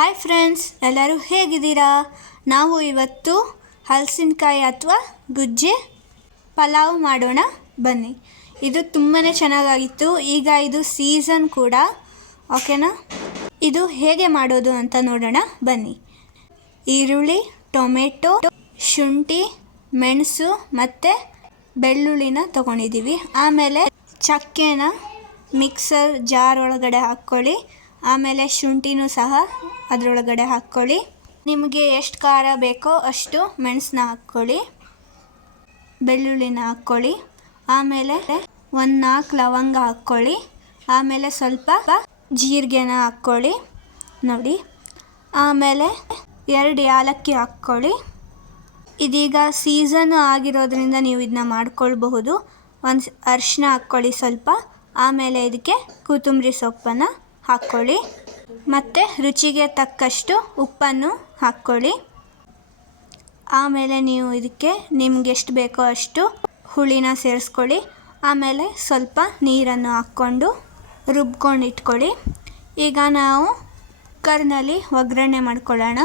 Hi friends, ಎಲ್ಲರೂ ಹೇಗಿದ್ದೀರಾ? ನಾವು ಇವತ್ತು ಹಲಸಿನಕಾಯಿ ಅಥವಾ ಗುಜ್ಜೆ ಪಲಾವ್ ಮಾಡೋಣ ಬನ್ನಿ. ಇದು ತುಂಬಾ ಚೆನ್ನಾಗಿತ್ತು. ಈಗ ಇದು ಸೀಸನ್ ಕೂಡ, ಓಕೆನಾ? ಇದು ಹೇಗೆ ಮಾಡೋದು ಅಂತ ನೋಡೋಣ ಬನ್ನಿ. ಈರುಳ್ಳಿ, ಟೊಮೆಟೊ, ಶುಂಠಿ, ಮೆಣಸು ಮತ್ತು ಬೆಳ್ಳುಳ್ಳಿನ ತೊಗೊಂಡಿದ್ದೀವಿ. ಆಮೇಲೆ ಚಕ್ಕೆನ ಮಿಕ್ಸರ್ ಜಾರ್ ಒಳಗಡೆ ಹಾಕ್ಕೊಳ್ಳಿ. ಆಮೇಲೆ ಶುಂಠಿನೂ ಸಹ ಅದರೊಳಗಡೆ ಹಾಕ್ಕೊಳ್ಳಿ. ನಿಮಗೆ ಎಷ್ಟು ಖಾರ ಬೇಕೋ ಅಷ್ಟು ಮೆಣಸನ್ನ ಹಾಕ್ಕೊಳ್ಳಿ, ಬೆಳ್ಳುಳ್ಳಿನ ಹಾಕ್ಕೊಳ್ಳಿ. ಆಮೇಲೆ 4 ಲವಂಗ ಹಾಕ್ಕೊಳ್ಳಿ. ಆಮೇಲೆ ಸ್ವಲ್ಪ ಜೀರಿಗೆನ ಹಾಕ್ಕೊಳ್ಳಿ ನೋಡಿ. ಆಮೇಲೆ 2 ಏಲಕ್ಕಿ ಹಾಕ್ಕೊಳ್ಳಿ. ಇದೀಗ ಸೀಸನ್ ಆಗಿರೋದ್ರಿಂದ ನೀವು ಇದನ್ನ ಮಾಡ್ಕೊಳ್ಬಹುದು. ಒಂದು ಅರಿಶಿನ ಹಾಕ್ಕೊಳ್ಳಿ ಸ್ವಲ್ಪ. ಆಮೇಲೆ ಇದಕ್ಕೆ ಕೊತ್ತಂಬರಿ ಸೊಪ್ಪನ್ನು ಹಾಕ್ಕೊಳ್ಳಿ ಮತ್ತು ರುಚಿಗೆ ತಕ್ಕಷ್ಟು ಉಪ್ಪನ್ನು ಹಾಕ್ಕೊಳ್ಳಿ. ಆಮೇಲೆ ನೀವು ಇದಕ್ಕೆ ನಿಮ್ಗೆ ಎಷ್ಟು ಬೇಕೋ ಅಷ್ಟು ಹುಳಿನ ಸೇರಿಸ್ಕೊಳ್ಳಿ. ಆಮೇಲೆ ಸ್ವಲ್ಪ ನೀರನ್ನು ಹಾಕ್ಕೊಂಡು ರುಬ್ಕೊಂಡು ಇಟ್ಕೊಳ್ಳಿ. ಈಗ ನಾವು ಕುಕ್ಕರ್ನಲ್ಲಿ ಒಗ್ಗರಣೆ ಮಾಡ್ಕೊಳ್ಳೋಣ.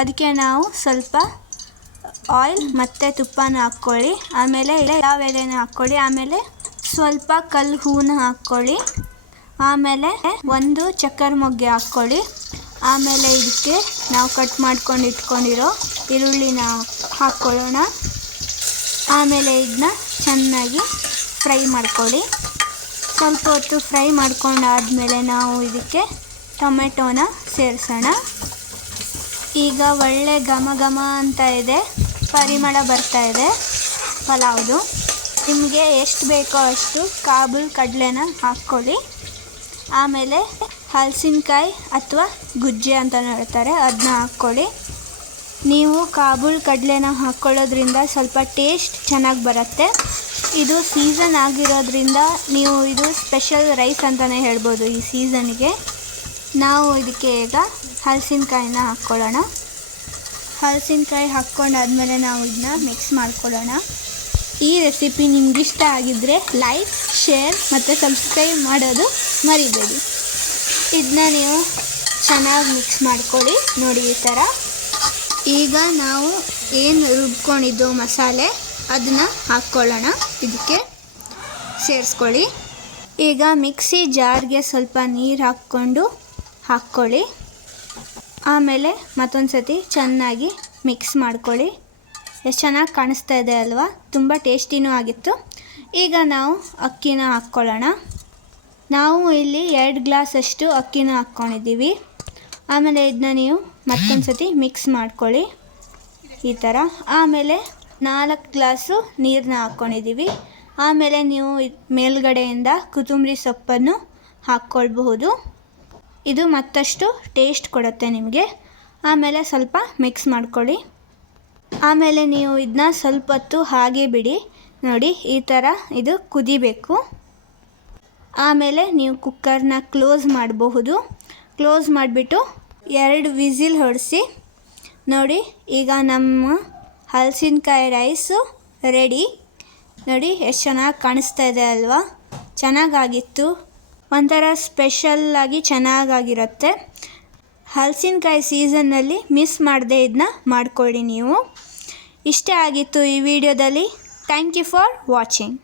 ಅದಕ್ಕೆ ನಾವು ಸ್ವಲ್ಪ ಆಯಿಲ್ ಮತ್ತು ತುಪ್ಪನ ಹಾಕ್ಕೊಳ್ಳಿ. ಆಮೇಲೆ ಎಲೆನ ಹಾಕ್ಕೊಳ್ಳಿ. ಆಮೇಲೆ ಸ್ವಲ್ಪ ಕಲ್ಲು ಹೂವನ್ನ ಹಾಕ್ಕೊಳ್ಳಿ. ಆಮೇಲೆ 1 ಚಕ್ಕರ್ ಮೊಗ್ಗೆ ಹಾಕ್ಕೊಳ್ಳಿ. ಆಮೇಲೆ ಇದಕ್ಕೆ ನಾವು ಕಟ್ ಮಾಡ್ಕೊಂಡು ಇಟ್ಕೊಂಡಿರೋ ಈರುಳ್ಳಿನ ಹಾಕ್ಕೊಳ್ಳೋಣ. ಆಮೇಲೆ ಇದನ್ನ ಚೆನ್ನಾಗಿ ಫ್ರೈ ಮಾಡ್ಕೊಳ್ಳಿ. ಸ್ವಲ್ಪ ಹೊತ್ತು ಫ್ರೈ ಮಾಡ್ಕೊಂಡಾದಮೇಲೆ ನಾವು ಇದಕ್ಕೆ ಟೊಮೆಟೊನ ಸೇರಿಸೋಣ. ಈಗ ಒಳ್ಳೆ ಘಮ ಘಮ ಅಂತ ಇದೆ, ಪರಿಮಳ ಬರ್ತಾ ಇದೆ ಪಲಾವ್ದು. ನಿಮಗೆ ಎಷ್ಟು ಬೇಕೋ ಅಷ್ಟು ಕಾಬೂಲ್ ಕಡಲೆನ ಹಾಕ್ಕೊಳ್ಳಿ. ಆಮೇಲೆ ಹಲಸಿನಕಾಯಿ ಅಥವಾ ಗುಜ್ಜೆ ಅಂತ ಹೇಳ್ತಾರೆ, ಅದನ್ನ ಹಾಕ್ಕೊಳ್ಳಿ. ನೀವು ಕಾಬೂಲ್ ಕಡಲೆನ ಹಾಕ್ಕೊಳ್ಳೋದ್ರಿಂದ ಸ್ವಲ್ಪ ಟೇಸ್ಟ್ ಚೆನ್ನಾಗಿ ಬರುತ್ತೆ. ಇದು ಸೀಸನ್ ಆಗಿರೋದ್ರಿಂದ ನೀವು ಇದು ಸ್ಪೆಷಲ್ ರೈಸ್ ಅಂತಲೇ ಹೇಳ್ಬೋದು ಈ ಸೀಸನ್ಗೆ. ನಾವು ಇದಕ್ಕೆ ಈಗ ಹಲಸಿನಕಾಯಿನ ಹಾಕ್ಕೊಳ್ಳೋಣ. ಹಲಸಿನಕಾಯಿ ಹಾಕ್ಕೊಂಡಾದ್ಮೇಲೆ ನಾವು ಇದನ್ನ ಮಿಕ್ಸ್ ಮಾಡ್ಕೊಳ್ಳೋಣ. ಈ ರೆಸಿಪಿ ನಿಮಗಿಷ್ಟ ಆಗಿದ್ದರೆ ಲೈಕ್, ಶೇರ್ ಮತ್ತು ಸಬ್ಸ್ಕ್ರೈಬ್ ಮಾಡೋದು ಮರಿಬೇಡಿ. ಇದನ್ನ ನೀವು ಚೆನ್ನಾಗಿ ಮಿಕ್ಸ್ ಮಾಡ್ಕೊಳ್ಳಿ ನೋಡಿ ಈ ಥರ. ಈಗ ನಾವು ಏನು ರುಬ್ಕೊಂಡಿದ್ದೋ ಮಸಾಲೆ ಅದನ್ನು ಹಾಕ್ಕೊಳ್ಳೋಣ, ಇದಕ್ಕೆ ಸೇರಿಸ್ಕೊಳ್ಳಿ. ಈಗ ಮಿಕ್ಸಿ ಜಾರ್ಗೆ ಸ್ವಲ್ಪ ನೀರು ಹಾಕ್ಕೊಳ್ಳಿ. ಆಮೇಲೆ ಮತ್ತೊಂದು ಸತಿ ಚೆನ್ನಾಗಿ ಮಿಕ್ಸ್ ಮಾಡ್ಕೊಳ್ಳಿ. ಎಷ್ಟು ಚೆನ್ನಾಗಿ ಕಾಣಿಸ್ತಾ ಇದೆ ಅಲ್ವಾ? ತುಂಬ ಟೇಸ್ಟಿನೂ ಆಗಿತ್ತು. ಈಗ ನಾವು ಅಕ್ಕಿನ ಹಾಕ್ಕೊಳ್ಳೋಣ. ನಾವು ಇಲ್ಲಿ 2 ಗ್ಲಾಸಷ್ಟು ಅಕ್ಕಿನ ಹಾಕ್ಕೊಂಡಿದ್ದೀವಿ. ಆಮೇಲೆ ಇದನ್ನ ನೀವು ಮತ್ತೊಂದು ಸತಿ ಮಿಕ್ಸ್ ಮಾಡ್ಕೊಳ್ಳಿ ಈ ಥರ. ಆಮೇಲೆ 4 ಗ್ಲಾಸು ನೀರನ್ನ ಹಾಕ್ಕೊಂಡಿದ್ದೀವಿ. ಆಮೇಲೆ ನೀವು ಮೇಲ್ಗಡೆಯಿಂದ ಕೊತ್ತಂಬರಿ ಸೊಪ್ಪನ್ನು ಹಾಕ್ಕೊಳ್ಬಹುದು. ಇದು ಮತ್ತಷ್ಟು ಟೇಸ್ಟ್ ಕೊಡುತ್ತೆ ನಿಮಗೆ. ಆಮೇಲೆ ಸ್ವಲ್ಪ ಮಿಕ್ಸ್ ಮಾಡ್ಕೊಳ್ಳಿ. ಆಮೇಲೆ ನೀವು ಇದನ್ನ ಸ್ವಲ್ಪ ಹೊತ್ತು ಹಾಗೆ ಬಿಡಿ ನೋಡಿ, ಈ ಥರ ಇದು ಕುದಿಬೇಕು. ಆಮೇಲೆ ನೀವು ಕುಕ್ಕರ್ನ ಕ್ಲೋಸ್ ಮಾಡಬಹುದು. ಕ್ಲೋಸ್ ಮಾಡಿಬಿಟ್ಟು 2 ವಿಸಿಲ್ ಹೊಡಿಸಿ ನೋಡಿ. ಈಗ ನಮ್ಮ ಹಲಸಿನಕಾಯಿ ರೈಸು ರೆಡಿ ನೋಡಿ. ಎಷ್ಟು ಚೆನ್ನಾಗಿ ಕಾಣಿಸ್ತಾ ಇದೆ ಅಲ್ವಾ? ಚೆನ್ನಾಗಾಗಿತ್ತು, ಒಂಥರ ಸ್ಪೆಷಲ್ಲಾಗಿ ಚೆನ್ನಾಗಾಗಿರುತ್ತೆ. ಹಲಸಿನಕಾಯಿ ಸೀಸನ್ನಲ್ಲಿ ಮಿಸ್ ಮಾಡದೆ ಇದನ್ನ ಮಾಡ್ಕೊಳ್ಳಿ ನೀವು. ಇಷ್ಟೇ ಆಗಿತ್ತು ಈ ವಿಡಿಯೋದಲ್ಲಿ. Thank you for watching.